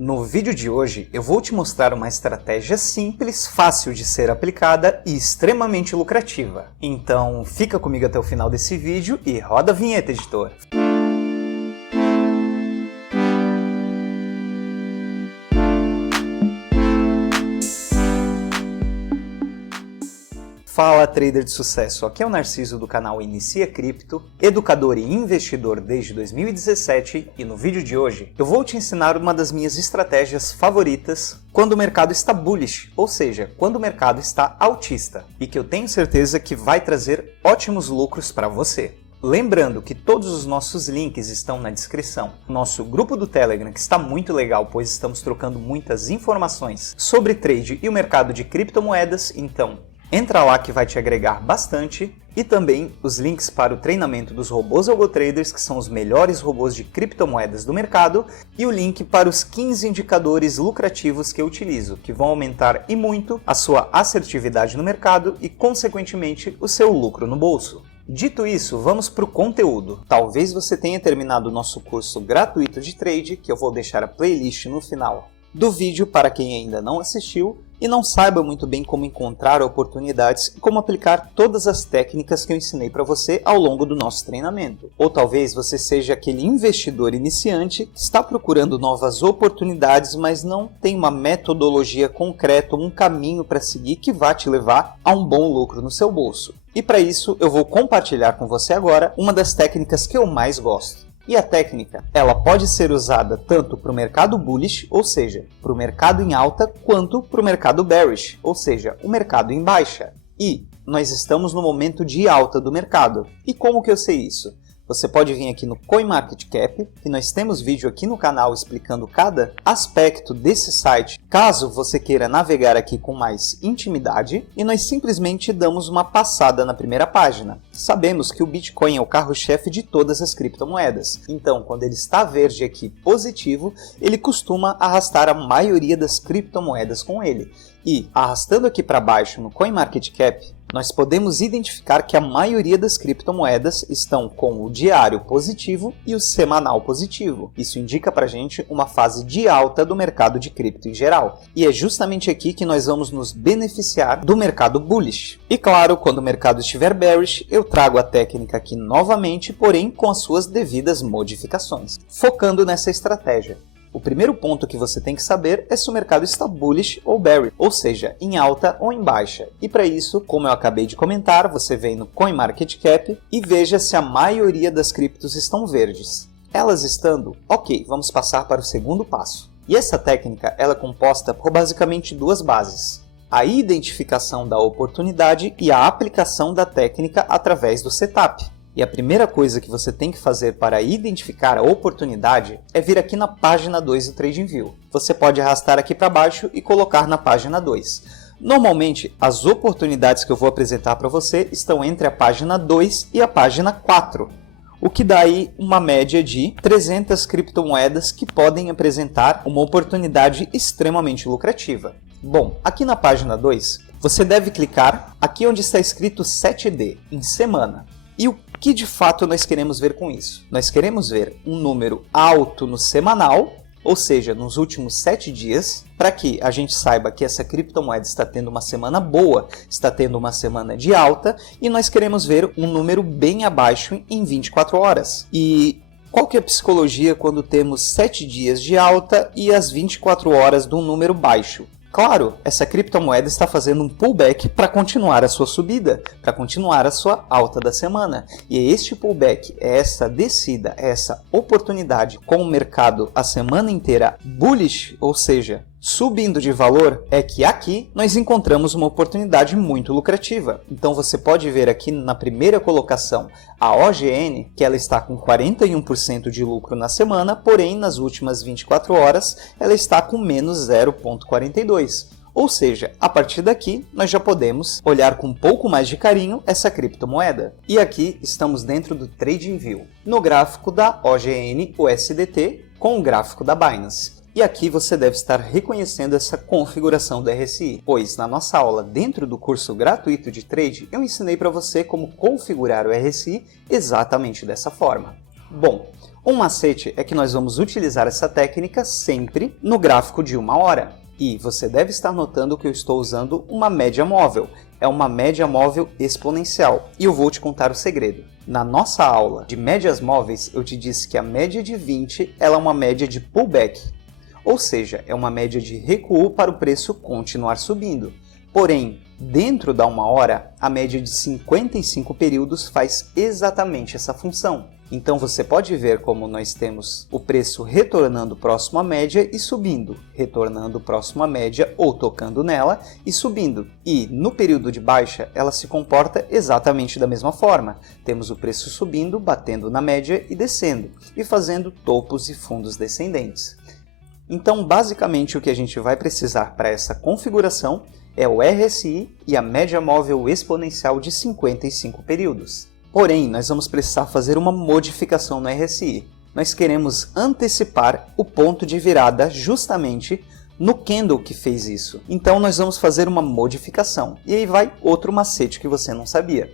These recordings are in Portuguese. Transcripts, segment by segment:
No vídeo de hoje eu vou te mostrar uma estratégia simples, fácil de ser aplicada e extremamente lucrativa. Então fica comigo até o final desse vídeo e roda a vinheta, editor! Fala, trader de sucesso! Aqui é o Narciso do canal Inicia Cripto, educador e investidor desde 2017, e no vídeo de hoje eu vou te ensinar uma das minhas estratégias favoritas quando o mercado está bullish, ou seja, quando o mercado está altista, e que eu tenho certeza que vai trazer ótimos lucros para você. Lembrando que todos os nossos links estão na descrição. Nosso grupo do Telegram, que está muito legal, pois estamos trocando muitas informações sobre trade e o mercado de criptomoedas, então entra lá que vai te agregar bastante, e também os links para o treinamento dos robôs AlgoTraders, que são os melhores robôs de criptomoedas do mercado, e o link para os 15 indicadores lucrativos que eu utilizo, que vão aumentar e muito a sua assertividade no mercado e, consequentemente, o seu lucro no bolso. Dito isso, vamos para o conteúdo. Talvez você tenha terminado o nosso curso gratuito de trade, que eu vou deixar a playlist no final do vídeo para quem ainda não assistiu e não saiba muito bem como encontrar oportunidades e como aplicar todas as técnicas que eu ensinei para você ao longo do nosso treinamento. Ou talvez você seja aquele investidor iniciante que está procurando novas oportunidades, mas não tem uma metodologia concreta, um caminho para seguir que vá te levar a um bom lucro no seu bolso. E para isso eu vou compartilhar com você agora uma das técnicas que eu mais gosto. E a técnica, ela pode ser usada tanto para o mercado bullish, ou seja, para o mercado em alta, quanto para o mercado bearish, ou seja, o mercado em baixa. E nós estamos no momento de alta do mercado. E como que eu sei isso? Você pode vir aqui no CoinMarketCap, que nós temos vídeo aqui no canal explicando cada aspecto desse site, caso você queira navegar aqui com mais intimidade, e nós simplesmente damos uma passada na primeira página. Sabemos que o Bitcoin é o carro-chefe de todas as criptomoedas, então quando ele está verde aqui positivo, ele costuma arrastar a maioria das criptomoedas com ele. E arrastando aqui para baixo no CoinMarketCap, nós podemos identificar que a maioria das criptomoedas estão com o diário positivo e o semanal positivo. Isso indica para a gente uma fase de alta do mercado de cripto em geral. E é justamente aqui que nós vamos nos beneficiar do mercado bullish. E claro, quando o mercado estiver bearish, eu trago a técnica aqui novamente, porém com as suas devidas modificações, focando nessa estratégia. O primeiro ponto que você tem que saber é se o mercado está bullish ou bearish, ou seja, em alta ou em baixa. E para isso, como eu acabei de comentar, você vem no CoinMarketCap e veja se a maioria das criptos estão verdes. Elas estando, ok, vamos passar para o segundo passo. E essa técnica ela é composta por basicamente duas bases: a identificação da oportunidade e a aplicação da técnica através do setup. E a primeira coisa que você tem que fazer para identificar a oportunidade é vir aqui na página 2 do TradingView. Você pode arrastar aqui para baixo e colocar na página 2. Normalmente, as oportunidades que eu vou apresentar para você estão entre a página 2 e a página 4. O que dá aí uma média de 300 criptomoedas que podem apresentar uma oportunidade extremamente lucrativa. Bom, aqui na página 2, você deve clicar aqui onde está escrito 7D, em semana. E o que de fato nós queremos ver com isso? Nós queremos ver um número alto no semanal, ou seja, nos últimos 7 dias, para que a gente saiba que essa criptomoeda está tendo uma semana boa, está tendo uma semana de alta, e nós queremos ver um número bem abaixo em 24 horas. E qual que é a psicologia quando temos 7 dias de alta e as 24 horas de um número baixo? Claro, essa criptomoeda está fazendo um pullback para continuar a sua subida, para continuar a sua alta da semana. E é este pullback, é essa descida, é essa oportunidade com o mercado a semana inteira bullish, ou seja, subindo de valor, é que aqui nós encontramos uma oportunidade muito lucrativa. Então você pode ver aqui na primeira colocação a OGN, que ela está com 41% de lucro na semana, porém nas últimas 24 horas ela está com menos 0,42%. Ou seja, a partir daqui nós já podemos olhar com um pouco mais de carinho essa criptomoeda. E aqui estamos dentro do TradingView, no gráfico da OGN USDT com o gráfico da Binance. E aqui você deve estar reconhecendo essa configuração do RSI, pois na nossa aula dentro do curso gratuito de trade eu ensinei para você como configurar o RSI exatamente dessa forma. Bom, Um macete é que nós vamos utilizar essa técnica sempre no gráfico de 1 hora. E você deve estar notando que eu estou usando uma média móvel. É uma média móvel exponencial. E eu vou te contar o segredo. Na nossa aula de médias móveis, eu te disse que a média de 20 ela é uma média de pullback. Ou seja, é uma média de recuo para o preço continuar subindo. Porém, dentro da 1 hora, a média de 55 períodos faz exatamente essa função. Então você pode ver como nós temos o preço retornando próximo à média e subindo, retornando próximo à média ou tocando nela e subindo. E no período de baixa ela se comporta exatamente da mesma forma. Temos o preço subindo, batendo na média e descendo, e fazendo topos e fundos descendentes. Então basicamente o que a gente vai precisar para essa configuração é o RSI e a média móvel exponencial de 55 períodos. Porém, nós vamos precisar fazer uma modificação no RSI. Nós queremos antecipar o ponto de virada justamente no candle que fez isso. Então nós vamos fazer uma modificação. E aí vai outro macete que você não sabia.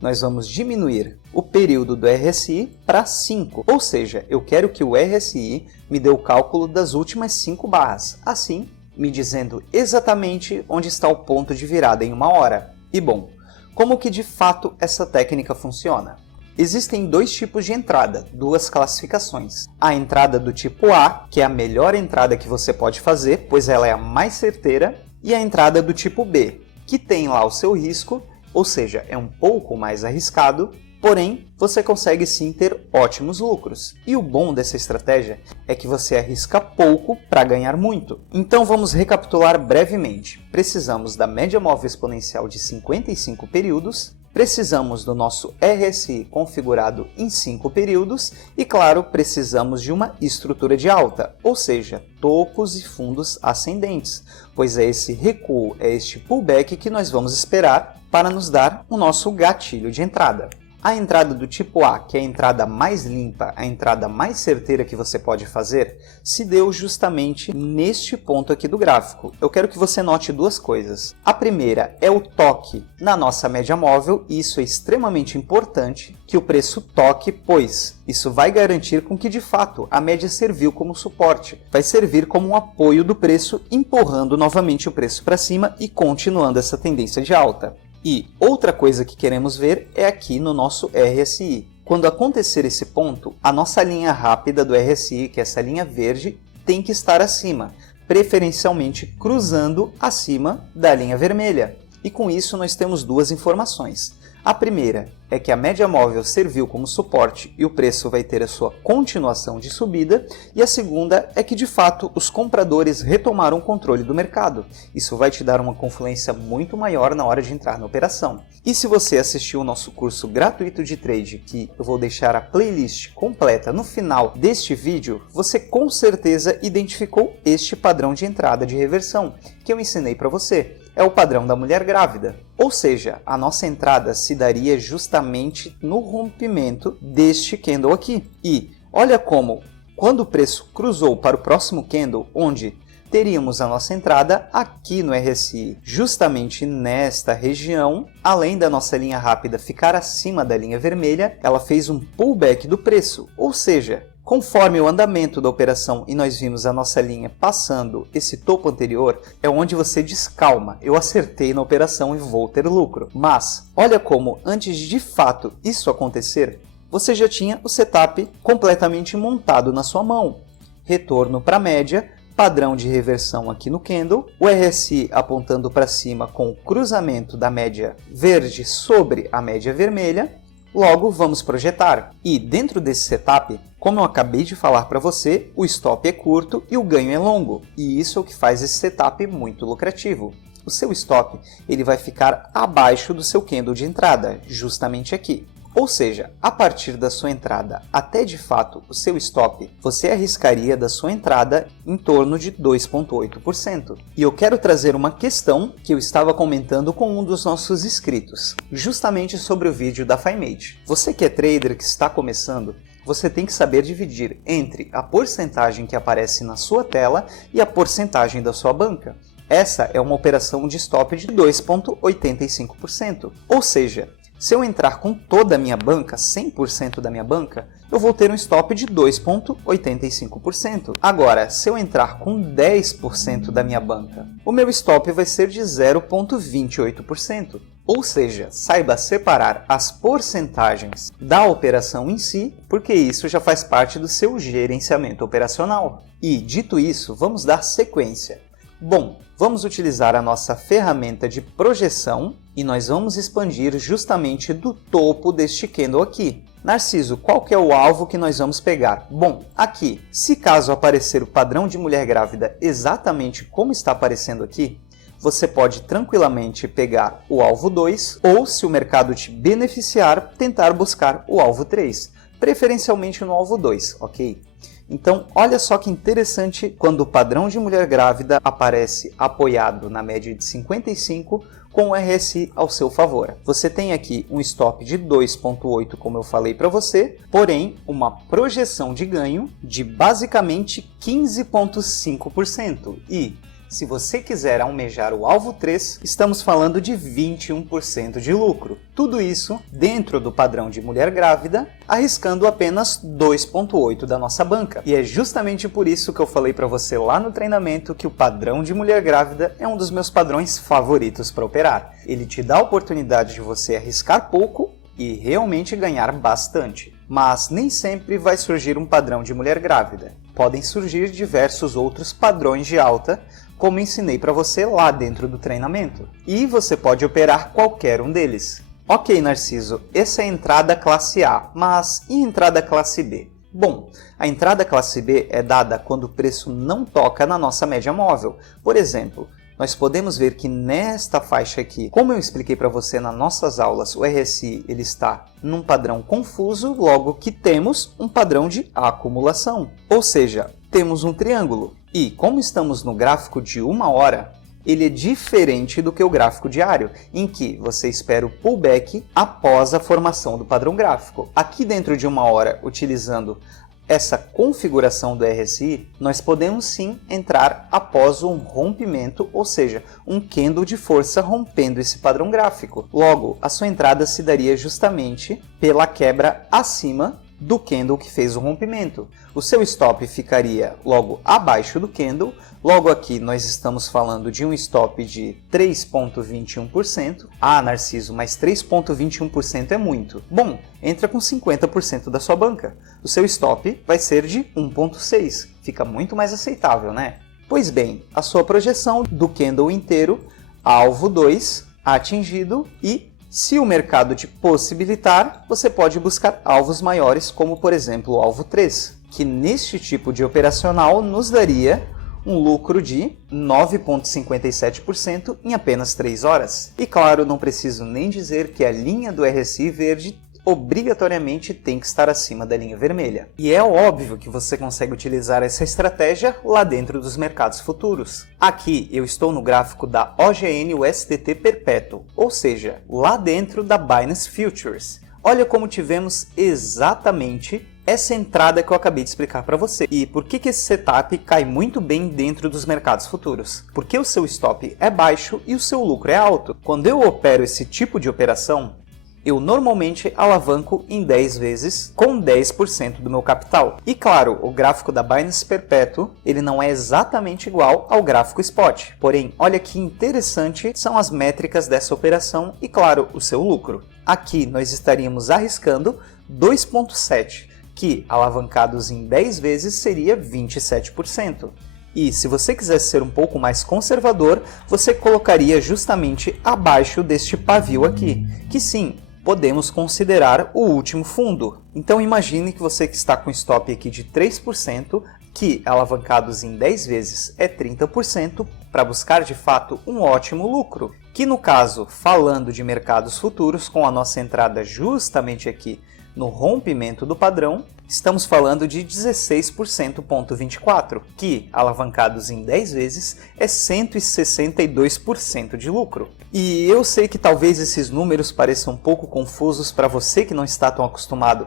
Nós vamos diminuir o período do RSI para 5. Ou seja, eu quero que o RSI me dê o cálculo das últimas 5 barras. Assim, me dizendo exatamente onde está o ponto de virada em 1 hora. E bom, como que de fato essa técnica funciona? Existem dois tipos de entrada, duas classificações. A entrada do tipo A, que é a melhor entrada que você pode fazer, pois ela é a mais certeira, e a entrada do tipo B, que tem lá o seu risco, ou seja, é um pouco mais arriscado, porém você consegue sim ter ótimos lucros. E o bom dessa estratégia é que você arrisca pouco para ganhar muito. Então vamos recapitular brevemente. Precisamos da média móvel exponencial de 55 períodos, precisamos do nosso RSI configurado em 5 períodos e, claro, precisamos de uma estrutura de alta, ou seja, topos e fundos ascendentes, pois é esse recuo, é este pullback que nós vamos esperar para nos dar o nosso gatilho de entrada. A entrada do tipo A, que é a entrada mais limpa, a entrada mais certeira que você pode fazer, se deu justamente neste ponto aqui do gráfico. Eu quero que você note duas coisas. A primeira é o toque na nossa média móvel, e isso é extremamente importante que o preço toque, pois isso vai garantir com que de fato a média serviu como suporte. Vai servir como um apoio do preço, empurrando novamente o preço para cima e continuando essa tendência de alta. E outra coisa que queremos ver é aqui no nosso RSI. Quando acontecer esse ponto, a nossa linha rápida do RSI, que é essa linha verde, tem que estar acima, preferencialmente cruzando acima da linha vermelha. E com isso nós temos duas informações. A primeira é que a média móvel serviu como suporte e o preço vai ter a sua continuação de subida, e a segunda é que de fato os compradores retomaram o controle do mercado. Isso vai te dar uma confluência muito maior na hora de entrar na operação. E se você assistiu o nosso curso gratuito de trade, que eu vou deixar a playlist completa no final deste vídeo, você com certeza identificou este padrão de entrada de reversão que eu ensinei para você. É o padrão da mulher grávida. Ou seja, a nossa entrada se daria justamente no rompimento deste candle aqui. E olha como, quando o preço cruzou para o próximo candle, onde teríamos a nossa entrada aqui no RSI, justamente nesta região, além da nossa linha rápida ficar acima da linha vermelha, ela fez um pullback do preço, ou seja, conforme o andamento da operação e nós vimos a nossa linha passando esse topo anterior, é onde você diz, calma, eu acertei na operação e vou ter lucro. Mas olha como, antes de fato isso acontecer, você já tinha o setup completamente montado na sua mão. Retorno para a média, padrão de reversão aqui no candle, o RSI apontando para cima com o cruzamento da média verde sobre a média vermelha. Logo, vamos projetar. E dentro desse setup, como eu acabei de falar para você, o stop é curto e o ganho é longo. E isso é o que faz esse setup muito lucrativo. O seu stop ele vai ficar abaixo do seu candle de entrada, justamente aqui. Ou seja, a partir da sua entrada até de fato o seu stop, você arriscaria da sua entrada em torno de 2,8%. E eu quero trazer uma questão que eu estava comentando com um dos nossos inscritos, justamente sobre o vídeo da FiMate. Você que é trader que está começando, você tem que saber dividir entre a porcentagem que aparece na sua tela e a porcentagem da sua banca. Essa é uma operação de stop de 2,85%. Ou seja, Se eu entrar com toda a minha banca, 100% da minha banca, eu vou ter um stop de 2,85%. Agora, se eu entrar com 10% da minha banca, o meu stop vai ser de 0,28%. Ou seja, saiba separar as porcentagens da operação em si, porque isso já faz parte do seu gerenciamento operacional. E, dito isso, vamos dar sequência. Bom, vamos utilizar a nossa ferramenta de projeção e nós vamos expandir justamente do topo deste candle aqui. Narciso, qual que é o alvo que nós vamos pegar? Bom, aqui, se caso aparecer o padrão de mulher grávida exatamente como está aparecendo aqui, você pode tranquilamente pegar o alvo 2 ou, se o mercado te beneficiar, tentar buscar o alvo 3, preferencialmente no alvo 2, ok? Então, olha só que interessante quando o padrão de mulher grávida aparece apoiado na média de 55 com o RSI ao seu favor. Você tem aqui um stop de 2,8, como eu falei para você, porém uma projeção de ganho de basicamente 15,5%. E se você quiser almejar o alvo 3, estamos falando de 21% de lucro. Tudo isso dentro do padrão de mulher grávida, arriscando apenas 2,8 da nossa banca. E é justamente por isso que eu falei para você lá no treinamento que o padrão de mulher grávida é um dos meus padrões favoritos para operar. Ele te dá a oportunidade de você arriscar pouco e realmente ganhar bastante. Mas nem sempre vai surgir um padrão de mulher grávida. Podem surgir diversos outros padrões de alta, como ensinei para você lá dentro do treinamento. E você pode operar qualquer um deles. Ok, Narciso, essa é a entrada classe A, mas e a entrada classe B? Bom, a entrada classe B é dada quando o preço não toca na nossa média móvel. Por exemplo, nós podemos ver que nesta faixa aqui, como eu expliquei para você nas nossas aulas, o RSI ele está num padrão confuso, logo que temos um padrão de acumulação. Ou seja, temos um triângulo. E como estamos no gráfico de 1 hora, ele é diferente do que o gráfico diário, em que você espera o pullback após a formação do padrão gráfico. Aqui dentro de 1 hora, utilizando essa configuração do RSI, nós podemos sim entrar após um rompimento, ou seja, um candle de força rompendo esse padrão gráfico. Logo, a sua entrada se daria justamente pela quebra acima do candle que fez o rompimento. O seu stop ficaria logo abaixo do candle. Logo aqui nós estamos falando de um stop de 3,21%. Ah, Narciso, mas 3,21% é muito. Bom, entra com 50% da sua banca. O seu stop vai ser de 1,6. Fica muito mais aceitável, né? Pois bem, a sua projeção do candle inteiro, alvo 2, atingido e se o mercado te possibilitar, você pode buscar alvos maiores, como por exemplo o alvo 3, que neste tipo de operacional nos daria um lucro de 9,57% em apenas 3 horas. E claro, não preciso nem dizer que a linha do RSI verde obrigatoriamente tem que estar acima da linha vermelha. E é óbvio que você consegue utilizar essa estratégia lá dentro dos mercados futuros. Aqui eu estou no gráfico da OGN USDT Perpétuo, ou seja, lá dentro da Binance Futures. Olha como tivemos exatamente essa entrada que eu acabei de explicar para você. E por que esse setup cai muito bem dentro dos mercados futuros? Porque o seu stop é baixo e o seu lucro é alto. Quando eu opero esse tipo de operação, eu normalmente alavanco em 10 vezes com 10% do meu capital. E claro, o gráfico da Binance Perpétuo, ele não é exatamente igual ao gráfico Spot. Porém, olha que interessante são as métricas dessa operação e claro, o seu lucro. Aqui nós estaríamos arriscando 2,7, que alavancados em 10 vezes seria 27%. E se você quiser ser um pouco mais conservador, você colocaria justamente abaixo deste pavio aqui, que sim, podemos considerar o último fundo. Então imagine que você que está com stop aqui de 3%, que alavancados em 10 vezes é 30%, para buscar de fato um ótimo lucro. Que no caso, falando de mercados futuros, com a nossa entrada justamente aqui no rompimento do padrão, estamos falando de 16,24%, que, alavancados em 10 vezes, é 162% de lucro. E eu sei que talvez esses números pareçam um pouco confusos para você que não está tão acostumado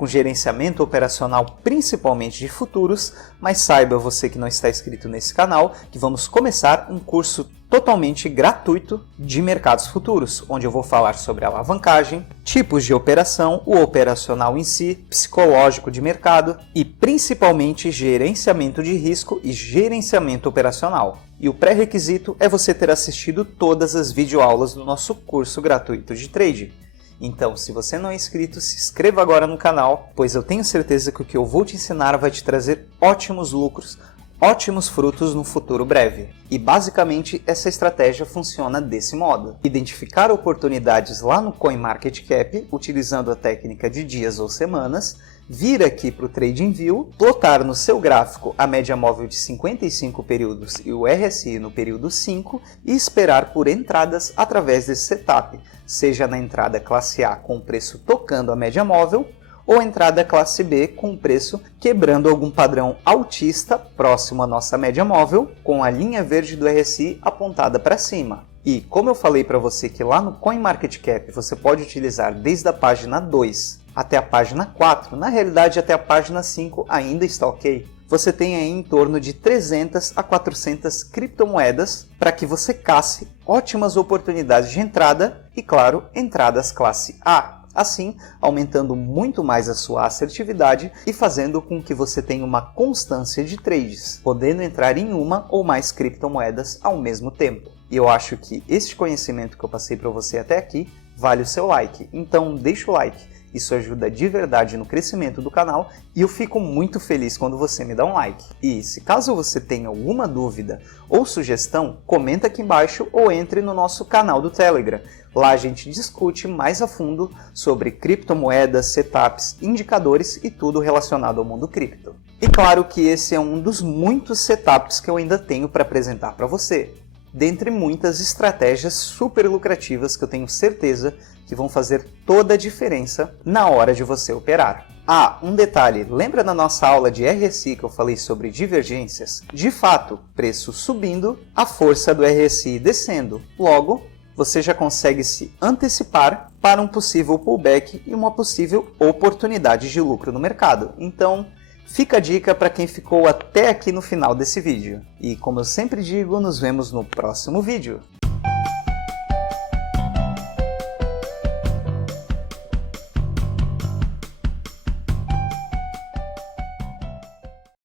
com gerenciamento operacional principalmente de futuros, mas saiba você que não está inscrito nesse canal que vamos começar um curso totalmente gratuito de mercados futuros, onde eu vou falar sobre alavancagem, tipos de operação, o operacional em si, psicológico de mercado e principalmente gerenciamento de risco e gerenciamento operacional. E o pré-requisito é você ter assistido todas as videoaulas do nosso curso gratuito de trade. Então, se você não é inscrito, se inscreva agora no canal, pois eu tenho certeza que o que eu vou te ensinar vai te trazer ótimos lucros, ótimos frutos no futuro breve. E basicamente essa estratégia funciona desse modo: identificar oportunidades lá no CoinMarketCap, utilizando a técnica de dias ou semanas, vir aqui para o TradingView, plotar no seu gráfico a média móvel de 55 períodos e o RSI no período 5 e esperar por entradas através desse setup, seja na entrada classe A com o preço tocando a média móvel, ou entrada classe B com o preço quebrando algum padrão altista próximo à nossa média móvel, com a linha verde do RSI apontada para cima. E como eu falei para você que lá no CoinMarketCap você pode utilizar desde a página 2 até a página 4, na realidade até a página 5 ainda está ok, você tem aí em torno de 300 a 400 criptomoedas para que você casse ótimas oportunidades de entrada e, claro, entradas classe A. Assim, aumentando muito mais a sua assertividade e fazendo com que você tenha uma constância de trades, podendo entrar em uma ou mais criptomoedas ao mesmo tempo. E eu acho que este conhecimento que eu passei para você até aqui vale o seu like, então deixa o like. Isso ajuda de verdade no crescimento do canal e eu fico muito feliz quando você me dá um like. E se caso você tenha alguma dúvida ou sugestão, comenta aqui embaixo ou entre no nosso canal do Telegram. Lá a gente discute mais a fundo sobre criptomoedas, setups, indicadores e tudo relacionado ao mundo cripto. E claro que esse é um dos muitos setups que eu ainda tenho para apresentar para você, dentre muitas estratégias super lucrativas que eu tenho certeza que vão fazer toda a diferença na hora de você operar. Ah, um detalhe, lembra da nossa aula de RSI que eu falei sobre divergências? De fato, preço subindo, a força do RSI descendo. Logo, você já consegue se antecipar para um possível pullback e uma possível oportunidade de lucro no mercado. Então, fica a dica para quem ficou até aqui no final desse vídeo. E como eu sempre digo, nos vemos no próximo vídeo.